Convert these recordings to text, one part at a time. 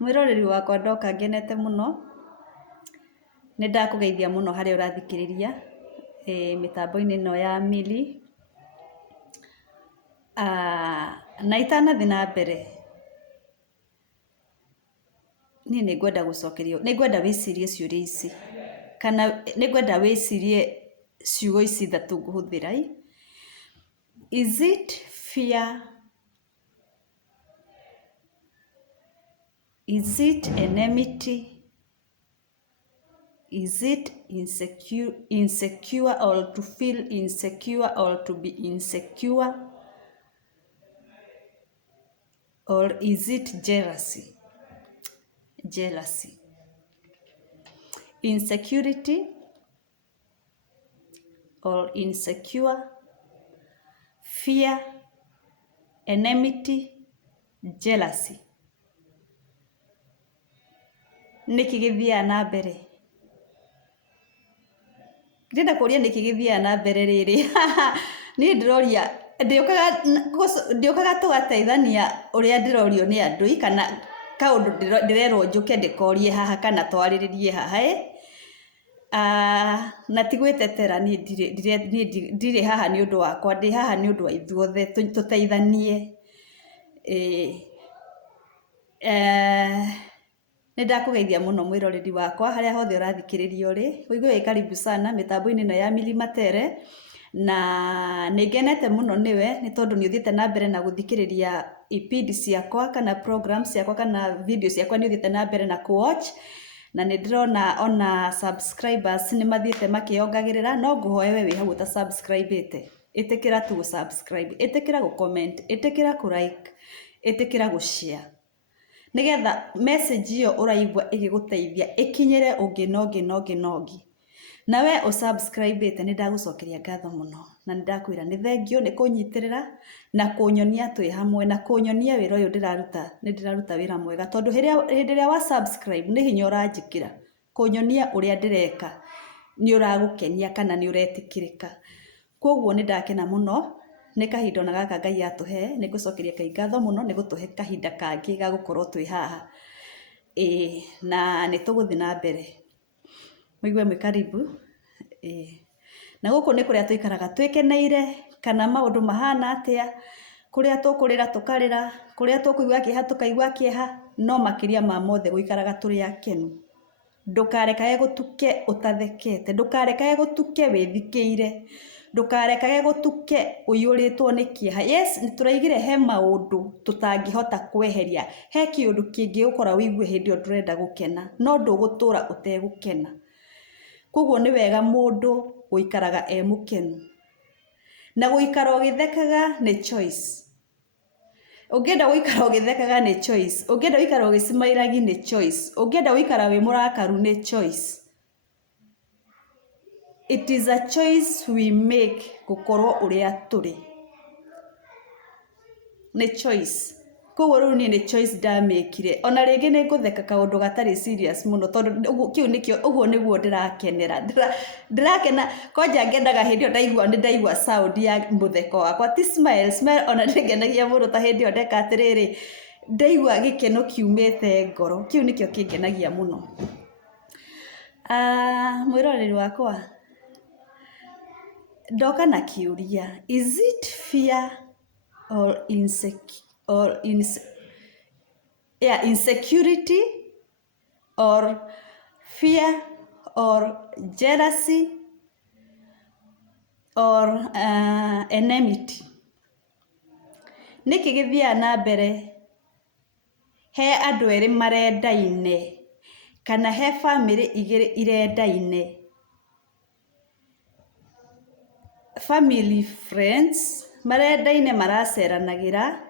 Mwiroreri wakwa ndoka ngenete muno nindakugeithia muno haria urathikiriria mitambo-ini ino ya Milly. Na itanathi na mbere ni ningwenda gucokerio, ningwenda wicirie ciuria ici kana ningwenda wicirie ciugo ici ithatu nguhuthira. Is it fear? Is it enmity? Is it insecure or to feel insecure or to be insecure? Or is it jealousy? Jealousy. Insecurity or insecure, fear, enmity, jealousy. Niki githia na mbere. Ndenda kuria niki githia na mbere riri. Ni ndiroria ndiokaga tugateithania uria ndirorio ni andui kana kaundu ndirerwo njuke ndikorie haha kana twariririe haha na tigwitetera ni ndire haha ni undu wakwa, ndi haha ni undu wa ithuothe tuteithanie. Nindakugeithia muno mwiroreri wakwa haria hothe urathikiriria uri wigue karibu sana mitambo-ini ino ya Milly Matere, na ningenete muno niwe ni tondu ni uthiete na mbere na guthikiriria ipindi ciakwa kana programs ciakwa kana video ciakwa, ni uthiete na mbere na kuwatch, na nindirona ona subscribers ni mathiete makiongagirira. No nguhoe we wi hau uta subscribe itikira tu subscribe, itikira gu comment, itikira ku like, itikira gu share, nigetha message iyo uraigwa igiguteithia ikinyire ungi nongi na we usubscribe ni ndagucokeria ngatho muno, na ndakwira ni thengio ni kunyitirira na kunyonia twi hamwe na kunyonia wira uyu ndiraruta wira mwega, tondu hindi ria wa subscribe ni hinya uranjikira kunyonia uria ndireka ni uragukenia kana ni uretikirika. Koguo ni ndakena muno ni kahinda na gaka Ngai atuhe, ni ngucokeria Ngai ngatho muno ni gutuhe kahinda kangi ga gukorwo twi haha na ni tuguthi na mbere. Muigue mwi karibu na guku ni kuria tuikaraga twikeneire kana maundu mahana atia, kuria tukurira tukarira, kuria tukuigua kieha tukaigua kieha, no makiria ma mothe guikaraga turi akenu. Ndukarekage gutuke utathekete, ndukarekage gutuke withikiire, ndukarekage gutuke uyuritwo ni kieha. Yes, turaigire he maundu tutangihota kweheria, he kiundu kingi ukora wigue hindi ndurenda gukena no ndugutura utegukena. Koguo ni wega mundu guikaraga mukenu, na guikara ugithekaga ni choice. Ungienda guikara ugithekaga ni choice, ungienda guikara ugicimairagi ni choice, ungienda guikara wi murakaru ni choice. It is a choice we make gukorwo uria turi, ni choice. Koguo riu ni choice ndamekire. Ona ringi ni ngutheka kaundu gatari serious muno tondu kiu nikio uguo niguo ndirakenera. Ndirakena koja ngendaga hindi ndaigua sound ya mutheko wakwa ti smile ona ndengenagia muno ta hindi ndeka atiriri ndaigua gikeno kiumite ngoro, kiu nikio kingenagia muno. Mwiroreri wakwa ndoka na kiuria, is it fear or insecurity or fear or jealousy or enmity? Niki githia na mbere he andu eri marendaine kana he family igiri irendaine, family friends marendaine maraceranagira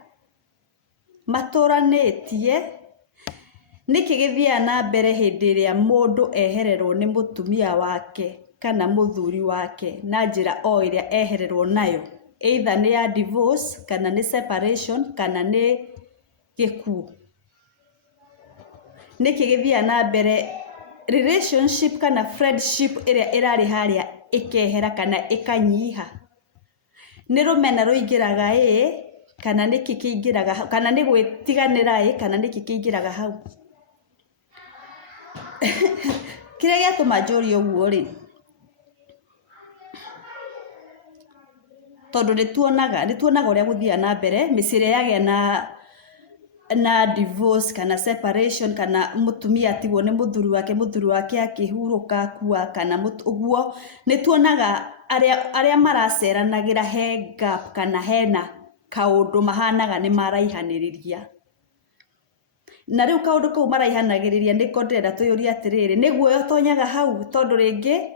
maturanitie. Niki githia na mbere hindi ria mundu ehererwo ni mutumia wake kana muthuri wake na njira o iria ehererwo nayo, either ni ya divorce kana ni separation kana ni gikuo. Niki githia na mbere relationship kana friendship iria irari haria ikehera kana ikanyiha. Ni rumena ruingiraga kana niki kiingiraga kana ni gwitiganira kana niki kiingiraga hau. Kĩrĩa gĩatũma njũrie ũguo rĩ, tondũ nĩtuonaga ũrĩa gũthiaga na mbere mĩciĩ ĩrĩa yagĩa na divorce kana separation, kana mũtumia atigwo nĩ mũthuri wake akĩhurũka akua kana ũguo, nĩtuonaga arĩa maraceranagĩra he gap kana hena kaũndũ mahanaga nĩ maraihanĩrĩria. Na rĩu kaũndũ kau maraihanagĩrĩria nĩko ndĩrenda tũyũrie atĩrĩrĩ, nĩ guoya ũtonyaga hau? Tondũ rĩngĩ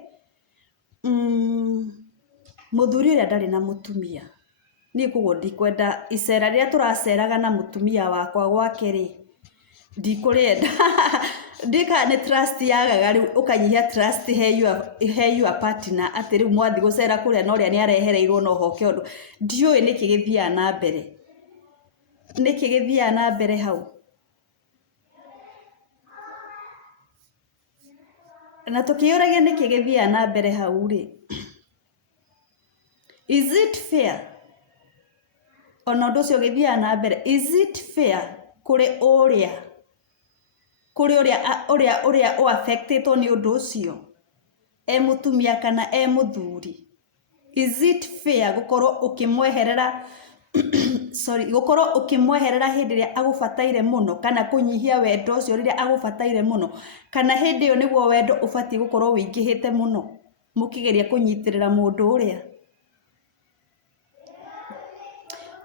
mũthuri ũrĩa ndarĩ na mũtumia, niĩ koguo ndikwenda icera rĩrĩa tũraceraga na mũtumia wakwa gwake rĩ, ndikũrĩenda. Ndika nĩ trust yagaga rĩu ũkanyihia trust he your partner, atĩ rĩu mwathi gũcera kũrĩa na ũrĩa nĩarehereirwo no hoke ũndũ. Ndiũĩ nĩkĩ gĩthiaga na mbere, nĩkĩ gĩthiaga na mbere hau. Na tũkĩũragia nĩkĩ gĩthiaga na mbere hau rĩ, is it fair? Ona ũndũ ũcio gĩthiaga na mbere, is it fair kũrĩ ũrĩa affectĩtwo nĩ ũndũ ũcio, mũtumia kana mũthuri? Is it fair gũkorwo ũkĩmweherera gũkorwo ũkĩmweherera hĩndĩ ĩrĩa agũbataire mũno, kana kũnyihia wendo ũcio rĩrĩa agũbataire mũno, kana hĩndĩ ĩyo nĩguo wendo ũbatiĩ gũkorwo wĩingĩhĩte mũno mũkĩgeria kũnyitĩrĩra mũndũ ũrĩa?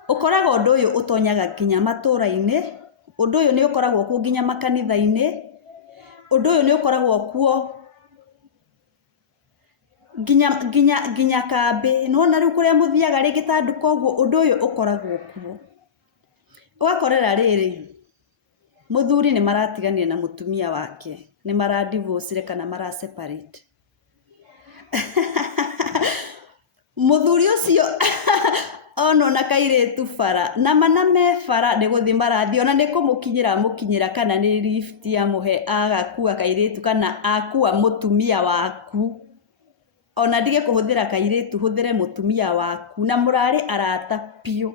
Ũkoraga ũndũ ũyũ ũtonyaga nginya matũũra-inĩ, ũndũ ũyũ nĩ ũkoragwo kuo nginya makanitha-inĩ, ũndũ ũyũ nĩ ũkoragwo kuo nginya kambĩ. Nĩwona rĩu kũrĩa mũthiaga rĩngĩ ta nduka ũguo, ũndũ ũyũ ũkoragwo kuo. Ũgakorera rĩrĩ, mũthuri nĩ maratiganire na mũtumia wake, nĩ maradivorcire kana maraseparate. Mũthuri ũcio ono na kairĩtu bara, na me bara nĩ gũthiĩ marathiĩ, ona nĩ kũmũkinyĩra kana nĩ lift amũhe agakua kairĩtu kana akua mũtumia waku. Ona ndige kũhũthĩra kairĩtu, hũthĩre mũtumia waku, na mũrarĩ arata biũ.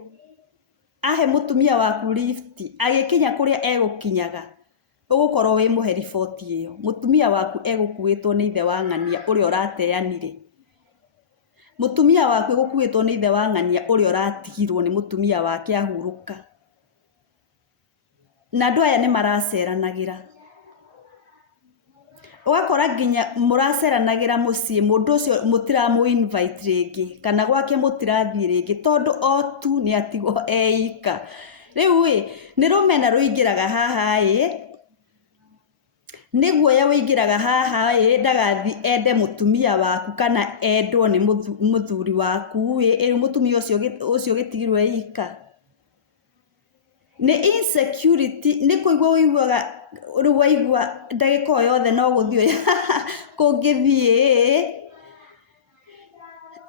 Ahe mũtumia waku lift, agĩkinya kũrĩa egũkinyaga, ũgũkorwo wĩ mũhe riboti ĩyo. Mũtumia waku egũkuĩtwo nĩ ithe wa ng'ania ũrĩa ũrateanire. Mũtumia waku egũkuĩtwo nĩ ithe wa ng'ania ũrĩa ũratigirwo nĩ mũtumia wake ahurũka. Na andũ aya nĩ maraceranagĩra. Ũgakora nginya mũraceranagĩra mũciĩ, mũndũ ũcio mũtiramũ invite rĩngĩ, kana gwake mũtirathiĩ rĩngĩ, tondũ o tu nĩ atigwo eika. Rĩu nĩ rũmena rũingĩraga haha nĩ guoya wĩingĩraga haha ndagathiĩ ende mũtumia waku kana endwo nĩ mũthuri waku rĩu mũtumia ũcio gĩtigirwo eika. Nĩ insecurity, nĩ kũigua wĩiguaga rĩu waigua ndagĩka o yothe no gũthiĩ kũngĩthiĩ.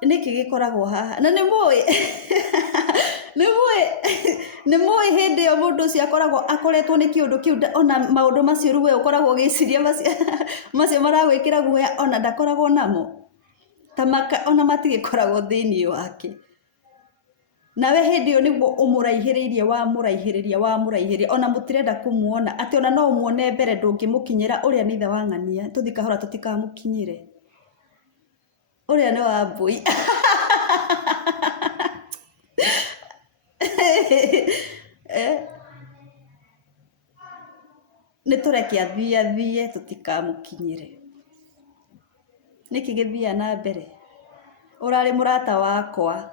Nĩkĩ gĩkoragwo haha? Na nĩ mũĩ hĩndĩ ĩyo mũndũ ũcio akoretwo nĩ kĩũndũ kĩu, ona maũndũ macio rĩu ũkoragwo ũgĩciria macio maragwĩkĩra guoya, ona ndakoragwo namo, ona matigĩkoragwo thĩiniĩ wake. Nawe hĩndĩ ĩyo nĩguo wamũraihĩrĩria, ona mũtirenda kũmuona, atĩ ona no ũmuone mbere ndũngĩmũkinyĩra. Ũrĩa nĩ ithe wa ng'ania, tũthi kahora tũtikamũkinyĩre. Ũrĩa nĩ Wambui. Nĩ tũreke athiĩ tũtikamũkinyĩre. Nĩkĩ gĩthiaga na mbere? Ũrarĩ mũrata wakwa,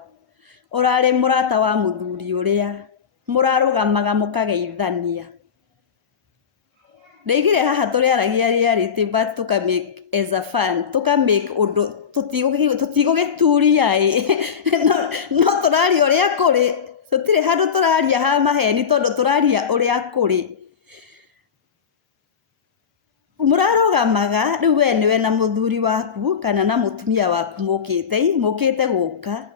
ũrarĩ mũrata wa mũthuri ũrĩa, mũrarũgamaga mũkageithania. Ndaigire haha tũrĩaragia reality but tũkamake as a fun, tũkamake ũndũ tũtigũgĩturia no tũraria ũrĩa kũrĩ. Tũtirĩ handũ tũraria ha maheni, tondũ tũraria ũrĩa kũrĩ. Mũrarũgamaga rĩu we nĩwe na mũthuri waku kana na mũtumia waku mũkĩte gũka,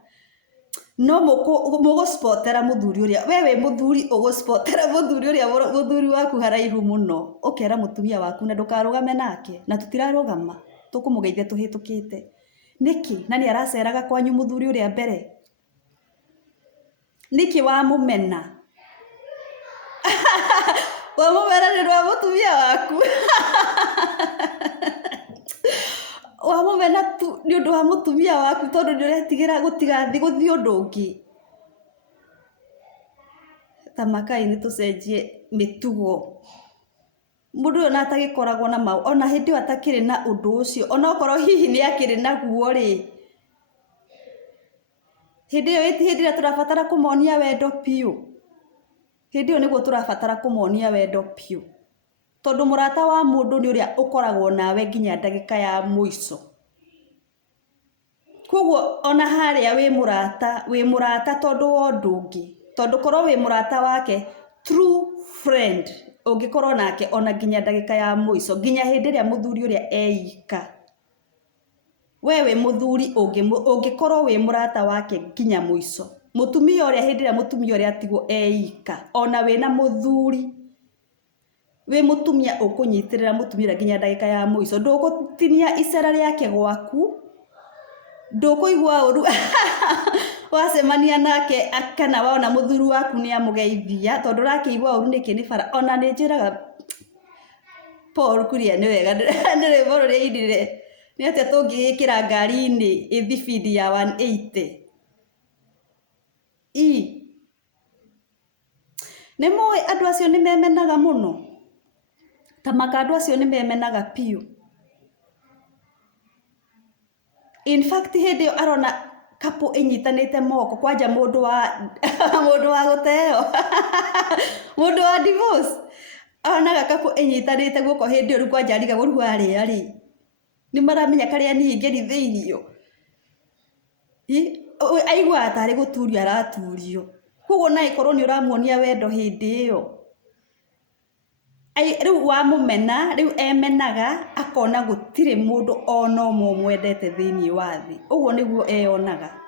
no mũgũspotera mũthuri ũrĩa, we wĩ mũthuri ũgũspotera mũthuri ũrĩa mũthuri waku haraihu mũno, ũkera mũtumia waku na ndũkarũgame nake. Na tũtirarũgama, tũkũmũgeithia tũhĩtũkĩte. Nĩkĩ? Na nĩ araceraga kwanyu mũthuri ũrĩa mbere? Nĩkĩ wamũmena? Wamũmena nĩ ũndũ wa mũtumia waku? wa mumena tu ni undu wa mutumia waku tondu ni uretigira gutigathi guthii undu ungi tamakai ni tucenjie mitugo mundu ona atagikoragwo na mau ona hindi atakiri na undu ucio ona okoro hihi ni akiri naguo ri hindi yo iti hindi turabatara kumonia wendo piu hindi yo niguo turabatara kumonia wendo piu tondu murata wa mundu ni uria ukoragwo nawe nginya ndagika ya muico koguo ona haria wi murata tondu wa undu ungi tondu korwo wi murata wake true friend ungikorwo nake ona nginya ndagika ya muico nginya hindi ria muthuri uria eika wewe muthuri ungikorwo wi murata wake nginya muico mutumia uria hindi ria mutumia uria atigwo eika ona wina muthuri we mutumia ukunyitirira mutumia nginya ndagika ya muico ndugutinia icera riake gwaku ndukuigua uru wacemania nake akana waona muthuri waku ni amugeithia tondu rakiigua uru niki ni bara ona ni njiraga Paul kuria ni wega ndire boro ri indire ni atia tungigikira ngari-ini ithibidi ya 180 ni moi andu acio ni memenaga muno tamaka andu acio ni memenaga piu in fact hindi arona kapo inyitanite moko kwanja mundu wa guteo mundu wa divorce onaga kapo inyitanite guko hindi ru kwanja riga guru ari ni maramenya karia ni ngeri thiirio aigua atari guturio araturio koguo na ikorwo ni uramuonia wendo hindi iyo riu wa mumena riu emenaga akona gutire mundu ono mwendete thiini wa thi uguo niguo eonaga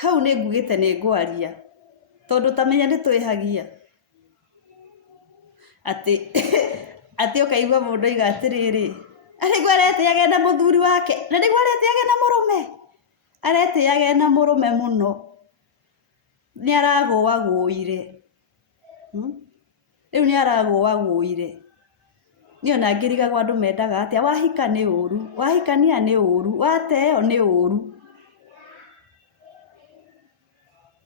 hau ni ngugite ni ngwaria tondu tamenya ni twihagia ati ukaigua mundu iga atiriri arigwa aretiage na muthuri wake na niguo aretiage na murume aretiage na murume muno ni aragũire riu ni aragũire ni ona ngirigagwo andu mendaga atia wahika ni uru wahikania ni uru wateo ni uru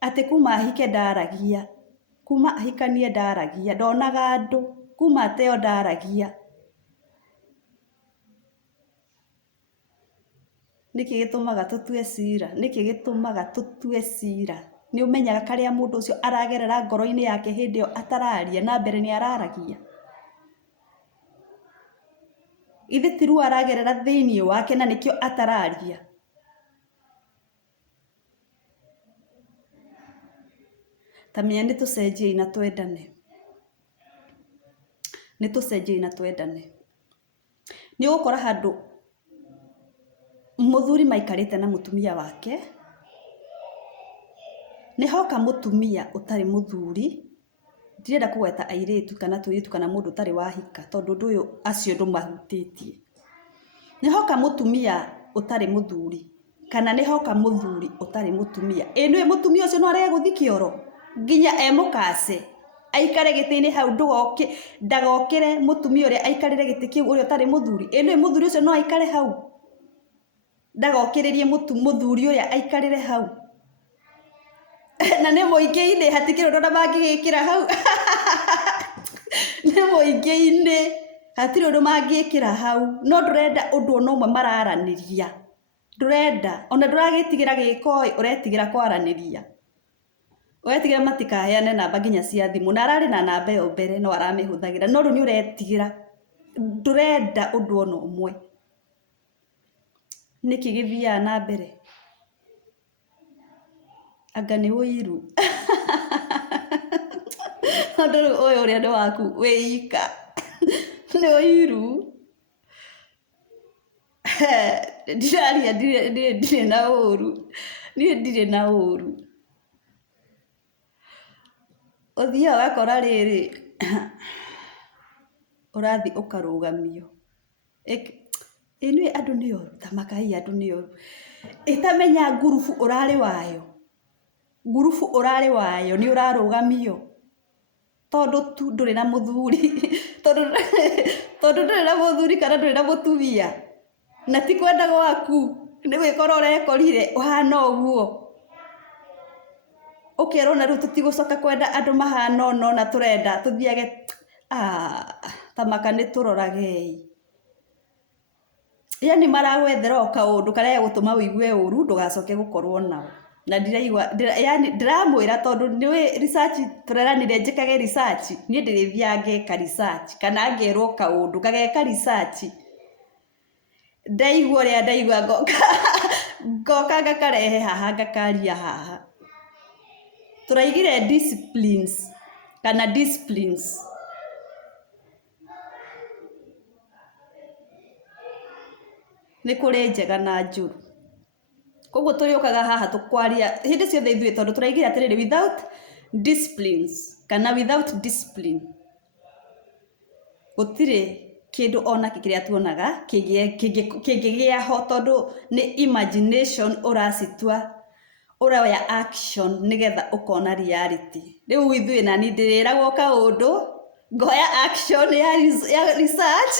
ati kuma ahike ndaragia kuma ahikanie ndaragia ndonaga andu kuma ateo ndaragia niki gitumaga tutue cira ni umenyaga karia mundu ucio aragerera ngoro-ini yake hindi yo atararia na mbere ni araragia ithe tiru aragerera thiini wake na nikio atararia tamenya ni tucenjie na twendane ni gukora handu muthuri maikarite na mutumia wake ni hoka mutumia utari muthuri ndirenda kugweta airitu kana tuiritu kana mundu utari wahika tondu nduyu acio ndumahutitie ni hoka mutumia utari muthuri kana ni hoka muthuri utari mutumia inu mutumia ucio no arege guthi kioro nginya emukase aikare gitini hau ndagokire mutumia uria aikarire giti kiu uria utari muthuri inu muthuri ucio no aikare hau ndagokiririe muthuri uria aikarire hau na ni muingi-ini hatikire undu mangigikira hau ni muingi-ini hatire undu mangikira hau no ndurenda undu ono umwe mararaniria ndurenda ona nduragitigira gikoi uretigira kwaraniria uretigira matikaheane namba nginya cia thimu na arari na namba yo mbere no aramihuthagira no riu ni uretigira ndurenda undu ono umwe niki githia na mbere anga ni uiru ndu uyu uria ni waku wiika ni uiru ndiraria ndire na uru ni ndire na uru uthia wakora riri urathi ukarugamio inui andu ni oru tamakai andu ni oru itamenya ngurubu urari wayo ni urarugamio tondu tu nduri na muthuri tondu nduri na muthuri kana nduri na mutumia na ti kwenda gwaku ni gwikora urekorire uhana uguo ukirona riu tutigucoka kwenda andu mahana ono na turenda tuthiage tamaka ni turoragei yani maragwethera kaundu karia gutuma wigue uru ndugacoke gukorwo nao na ndiraigwa yani ndiramwira tondu ni research tureranire njikage research ni ndirithiange ka research kana ngerwo kaundu kageka research ndaigua ria ndaigua ngoka ngakarehe haha ngakaria haha turaigire disciplines kana disciplines ni kuri njega na njuru koguo turiukaga haha tukwaria hindi ciothe ithuĩ tondu turaigire atiriri without disciplines kana without discipline gutire kindu ona kiria tuonaga kingigia ho tondu ni imagination uracitua uraya action nigetha ukona reality riu ithuĩ nani ndiriragwo kaundu ngoya action ya research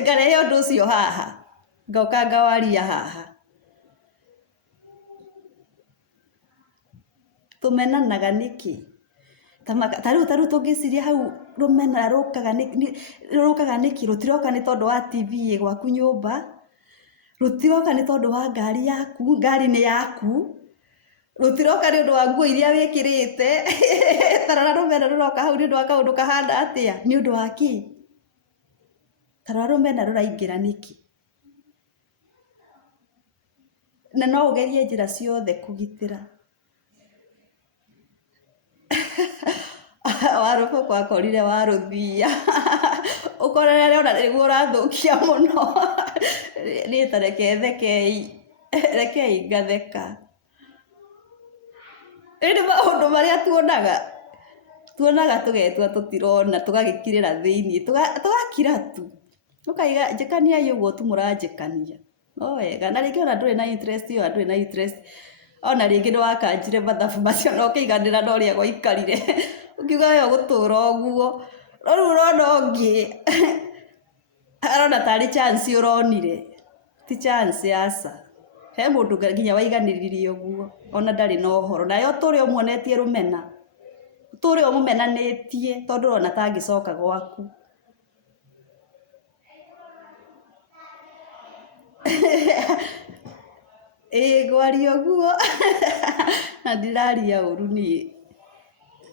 ngarehe undu ucio haha ngoka ngawaria haha tumenanaga niki taru tungiciria hau rumena rukaga niki rutiroka ni tondu wa TV gwaku nyumba rutiroka ni tondu wa ngari yaku ngari ni yaku rutiroka ni undu wa nguo iria wikirite tarara rumena ruroka hau ni undu wa kaundu kahana atia ni undu wa ki tarara rumena ruraingira niki na no ugerie njira ciothe kugitira waruko kwa korire waruthia ukorere ona niguo urathukia muno ni tareke rekei ngatheka indi maundu maria tuonaga tugetua tutirona tugagikirira thiini tugakira tu ukaiga njikania yugo tu muranjikania no wega na ringi ona nduri na interest yo nduri na interest ona ringi ni wakanjire mathabu macio no kiiganira no ria gwaikarire ukiuga yo gutura uguo riu urona ungi arona tari chance uronire ti chance asa he mundu nginya waiganiririe uguo ona ndari no horo nayo turi umuonetie rumena turi umumenanitie tondu ona tangicoka gwaku gwaria uguo na ndiraria uru ni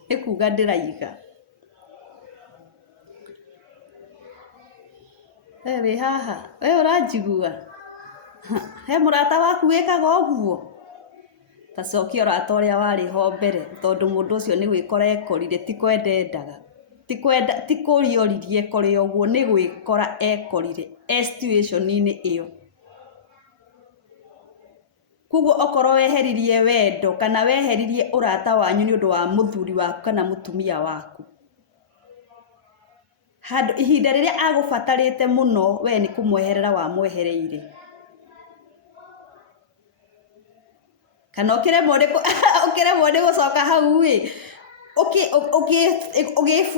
ikuga ndiraiga wi haha we uranjigua he murata waku wikaga uguo tacokia urata uria wari ho mbere tondu mundu ucio ni gwikora ekorire ti kwenda endaga ti kurioririe ekore uguo ni gwikora ekorire situation-ini iyo kuguo okorwo weheririe wendo kana weheririe urata wanyu ni undu wa muthuri waku kana mutumia waku handu ihinda riria agubatarite muno we ni kumweherera wa mwehereire kana ukiremwo ni gucoka hau wi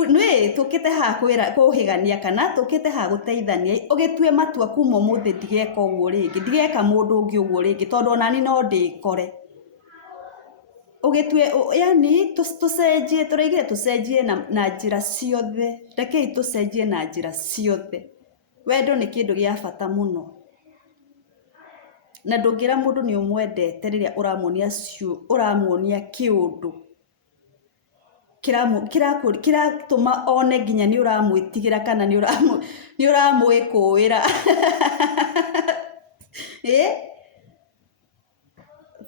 nwe tukite ha kuhigania kana tukite ha guteithania ugitue matua kuma muthi ndigeka uguo ringi ndigeka mundu ungi uguo ringi tondu onani no ndikore ugitue yani tucenjie turaigire tucenjie na njira ciothe rekei tucenjie na njira ciothe wendo ni kindu gia bata muno na ndungira mundu ni umwendete riria uramuonia kiundu kiratuma one nginya ni uramwitigira kana ni uramwikuira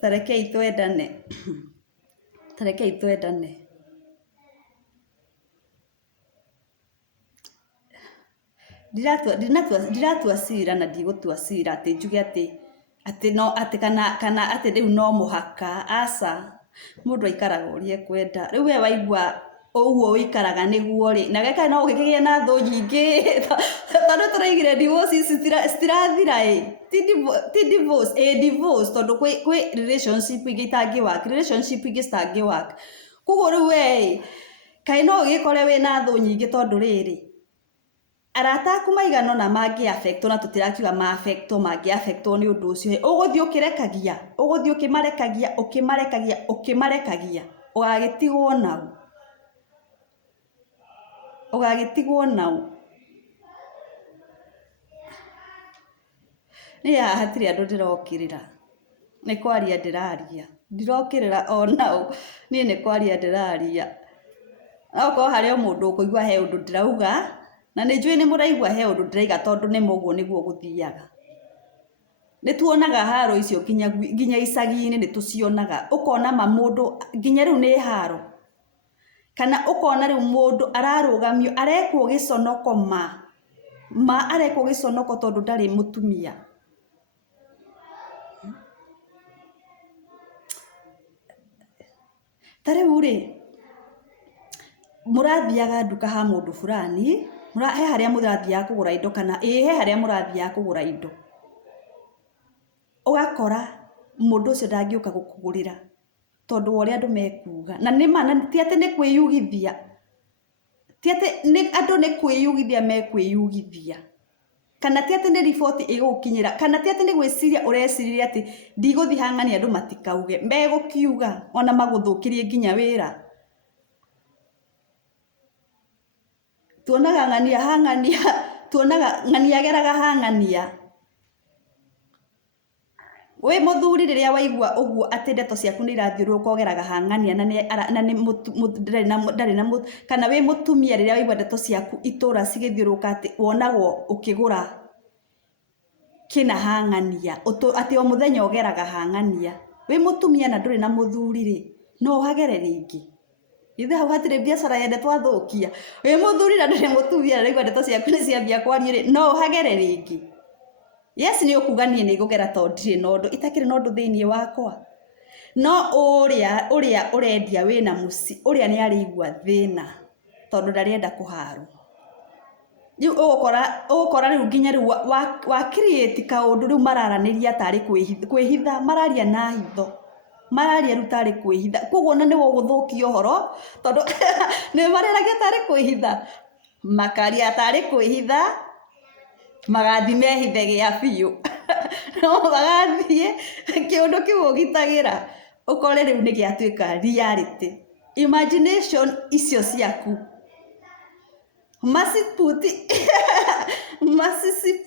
tarekei twendane ndiratua cira na ndigutua cira ati njuge ati kana ati riu no muhaka aca mundu aikaraga urie kwenda riu we waigua uguo wikaraga niguo ri na geka no ugikigia na thu nyingi tondu turaigire divorce citirathira ti divorce tondu kwi relationship ingi itangi work kuguo riu we kaĩ no ũgĩkore wĩna thũ nyingĩ tondũ rĩrĩ arata aku maigana na mangĩ affectwo na tũtirakiuga ma affectwo mangĩ affectwo nĩ ũndũ ũcio ũgũthiĩ ũkĩrekagia ũgũthiĩ ũkĩmarekagia ũgagĩtigwo nau niĩ haha hatirĩ andũ ndĩrokĩrĩra nĩ kwaria ndĩraria ndirokĩrĩra onau niĩ nĩ kwaria ndĩraria okorwo harĩ o mũndũ ũkũigua he ũndũ ndĩrauga na nĩ njũĩ nĩ mũraigua he ũndũ ndĩraiga tondũ nĩ mũguo nĩguo gũthiaga nĩ tuonaga haro icio nginya icagi-inĩ nĩ tũcionaga ũkona mũndũ nginya rĩu nĩ haro kana ũkona rĩu mũndũ ararũgamio arekwo gĩconoko arekwo gĩconoko tondũ ndarĩ mũtumia tarĩu rĩ mũrathiaga nduka ha mũndũ fulani he harĩa mũrathiaga kũgũra indo kana he harĩa mũrathiaga kũgũra indo ũgakora mũndũ ũcio ndangĩũka gũkũgũrĩra tondũ wa ũrĩa andũ mekuga na ti atĩ nĩ kwĩyugithia ti atĩ andũ nĩ kwĩyugithia mekwĩyugithia kana ti atĩ nĩ riboti ĩgũkinyĩra kana ti atĩ nĩ gwĩciria ũreciria atĩ ndigũthiĩ hang'ania andũ matikauge megũkiuga ona magũthũkĩrie nginya wĩra tuonaga ng'ania ageraga hang'ania wĩ mũthuri rĩrĩa waigua ũguo atĩ ndeto ciaku nĩ irathiũrũrũka ũgeraga hang'ania na nĩ kana wĩ mũtumia rĩrĩa waigua ndeto ciaku itũra cigĩthiũrũrũka atĩ wonagwo ũkĩgũra kĩna hang'ania atĩ o mũthenya ũgeraga hang'ania wĩ mũtumia na ndũrĩ na mũthuri rĩ no ũhagere rĩngĩ ithe hau hatirĩ biacara yende twathũkia wĩ mũthuri na ndũrĩ mũtumia rĩrĩa ndeto ciaku nĩ ciambia kwario rĩ no ũhagere rĩngĩ yes nĩ ũkuga niĩ nĩ ngũgera tondũ ndirĩ na ũndũ itakĩrĩ na ũndũ thĩinĩ wakwa no ũrĩa ũrendia wĩna mũci ũrĩa nĩ arĩigua thĩna tondũ ndarĩenda kũharwo rĩu ũgũkora rĩu nginya rĩu wa create kaũndũ rĩu mararanĩria tarĩ kwĩhitha mararia na hitho mararia rĩu tarĩ kwĩhitha koguo na nĩ gũgũthũkia ũhoro tondũ nĩ mareragia tarĩ kwĩhitha makaria tarĩ kwĩhitha magathi mehithe gĩa biũ no magathiĩ kĩũndũ kĩu ũgitagĩra ũkore rĩu nĩ gĩatuĩka reality imagination icio ciaku must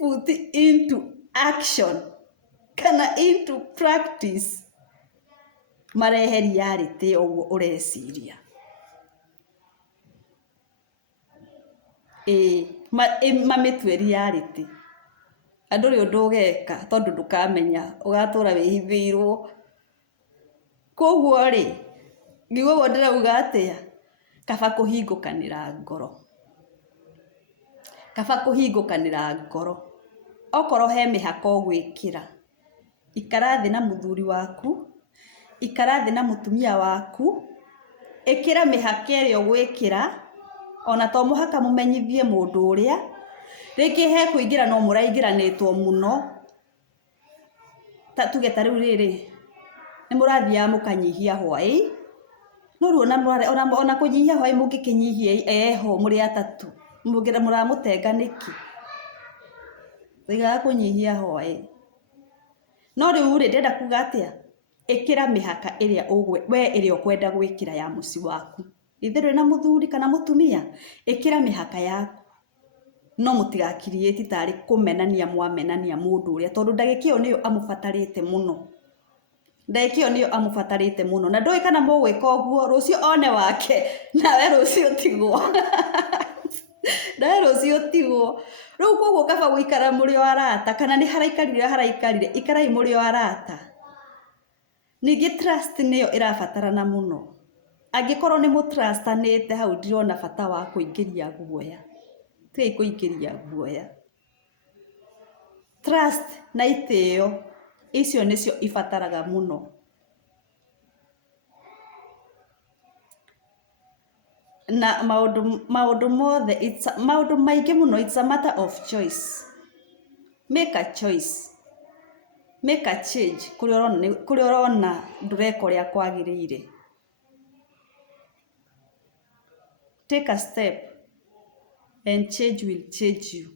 put into action kana into practice marehe reality ũguo ũreciria mamĩtue reality andũ rĩ ũndũ ũgeka tondũ ndũkamenya ũgatũra wĩhithĩirwo koguo rĩ niguo ũguo ndĩrauga atĩa kaba kũhingũkanĩra ngoro okorwo he mĩhaka ũgwĩkĩra ikara thĩ na mũthuri waku ikara thĩ na mũtumia waku ĩkĩra mĩhaka ĩrĩa ũgwĩkĩra ona to mũhaka mũmenyithie mũndũ ũrĩa rĩngĩ he kũingĩra no mũraingĩranĩtwo mũno tuge ta rĩu rĩrĩ nĩ mũrathiaga mũkanyihia hwaĩ no rĩu ona kũnyihia hwaĩ mũngĩkĩnyihia eho mũrĩ atatũ mũramũtenga nĩkĩ thaigaga kũnyihia hwaĩ no rĩu rĩ ndĩrenda kuga atĩa ĩkĩra mĩhaka ĩrĩa we ĩrĩa ũkwenda gwĩkĩra ya mũciĩ waku itherũ na mũthuri kana mũtumia ĩkĩra mĩhaka yaku no mũtigakiriĩti tarĩ kũmenania mwamenania mũndũ ũrĩa tondũ ndagĩka ĩyo nĩyo amũbatarĩte mũno na ndũĩ kana mũgwĩka ũguo rũciũ one wake nawe rũciũ tigwo rĩu koguo kaba gũikara mũrĩ o arata kana nĩ haraikarire ikarai mũrĩ o arata ningĩ trust nĩyo ĩrabatarana mũno angĩkorwo nĩ mũtrustanĩte hau ndirona bata wa kũingĩria guoya tigai kũingĩria guoya trust na itĩo icio nĩcio ibataraga mũno na maũndũ mothe maũndũ maingĩ mũno it's a matter of choice make a choice make a change kũrĩa ũrona ndũreka ũrĩa kwagĩrĩire take a step and change will change you.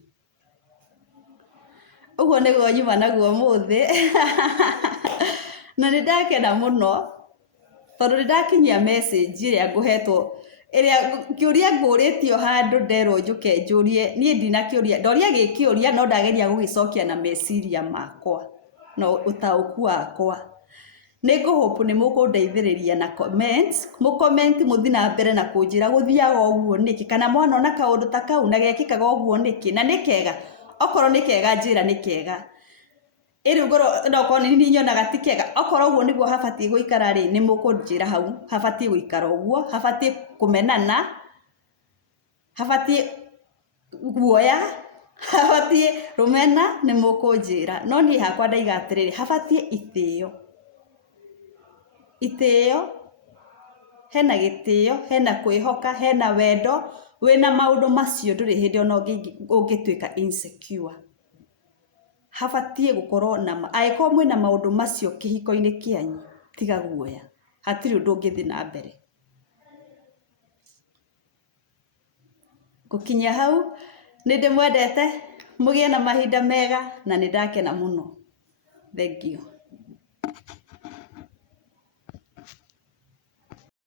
Uguo niguo nyuma naguo muthi na nĩ ndakena mũno tondũ nĩ ndakinyia message ĩrĩa ngũhetwo ĩrĩa kĩũria ngũrĩtio handũ nderwo njũke njũrie niĩ ndinakĩũria ndoria gĩkĩũria no ndageria gũgĩcokia na meciria makwa na ũtaũku wakwa. Nĩ ngũhope nĩ mũkũndeithĩrĩria na comment mũthi na mbere na kũnjĩra gũthiaga ũguo nĩkĩ kana mwana ona kaũndũ ta kau na gekĩkaga ũguo nĩkĩ na nĩ kega okorwo nĩ kega njĩra nĩ kega ĩrĩ ngoro ndoko nĩ nyonaga ti kega okorwo ũguo nĩguo habatie gũikara rĩ nĩ mũkũnjĩra hau habatie gũikara ũguo habatie kũmenana habatie guoya habatie rũmena nĩ mũkũnjĩra no niĩ hakwa ndaiga atĩrĩrĩ habatie itĩo hena gĩtĩo hena kwĩhoka hena wendo wĩna maũndũ macio ndũrĩ hĩndĩ ona ũngĩtuĩka insecure. Habatie gũkorwo na angĩkorwo mwĩna maũndũ macio kĩhiko-inĩ kĩanyu tiga guoya hatirĩ ũndũ ũngĩthiĩ na mbere. Gũkinya hau nĩ ndĩmwendete mũgĩe na mahinda mega na nĩ ndakena mũno. Thank you.